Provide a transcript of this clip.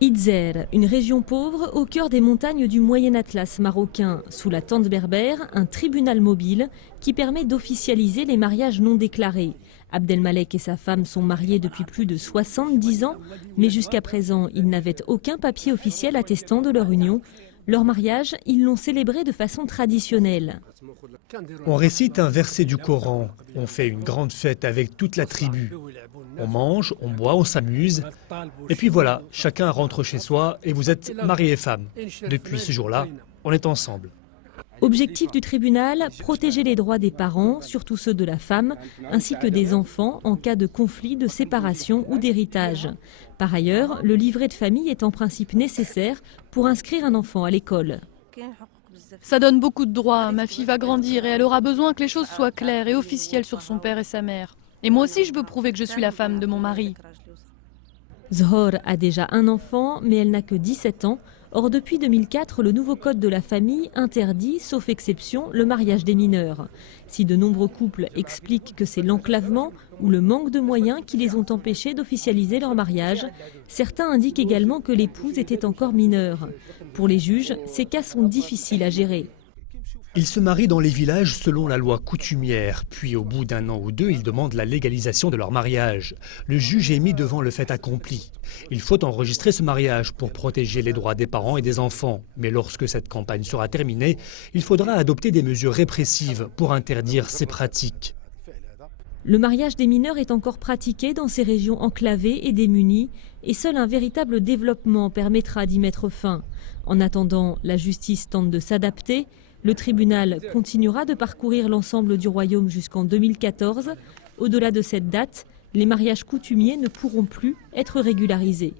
Idzer, une région pauvre au cœur des montagnes du Moyen Atlas marocain, sous la tente berbère, un tribunal mobile qui permet d'officialiser les mariages non déclarés. Abdelmalek et sa femme sont mariés depuis plus de 70 ans, mais jusqu'à présent, ils n'avaient aucun papier officiel attestant de leur union. Leur mariage, ils l'ont célébré de façon traditionnelle. On récite un verset du Coran, on fait une grande fête avec toute la tribu. On mange, on boit, on s'amuse. Et puis voilà, chacun rentre chez soi et vous êtes mari et femme. Depuis ce jour-là, on est ensemble. Objectif du tribunal, protéger les droits des parents, surtout ceux de la femme, ainsi que des enfants en cas de conflit, de séparation ou d'héritage. Par ailleurs, le livret de famille est en principe nécessaire pour inscrire un enfant à l'école. Ça donne beaucoup de droits. Ma fille va grandir et elle aura besoin que les choses soient claires et officielles sur son père et sa mère. Et moi aussi, je veux prouver que je suis la femme de mon mari. Zhor a déjà un enfant, mais elle n'a que 17 ans. Or, depuis 2004, le nouveau code de la famille interdit, sauf exception, le mariage des mineurs. Si de nombreux couples expliquent que c'est l'enclavement ou le manque de moyens qui les ont empêchés d'officialiser leur mariage, certains indiquent également que l'épouse était encore mineure. Pour les juges, ces cas sont difficiles à gérer. Ils se marient dans les villages selon la loi coutumière, puis au bout d'un an ou deux, ils demandent la légalisation de leur mariage. Le juge est mis devant le fait accompli. Il faut enregistrer ce mariage pour protéger les droits des parents et des enfants. Mais lorsque cette campagne sera terminée, il faudra adopter des mesures répressives pour interdire ces pratiques. Le mariage des mineurs est encore pratiqué dans ces régions enclavées et démunies, et seul un véritable développement permettra d'y mettre fin. En attendant, la justice tente de s'adapter. Le tribunal continuera de parcourir l'ensemble du royaume jusqu'en 2014. Au-delà de cette date, les mariages coutumiers ne pourront plus être régularisés.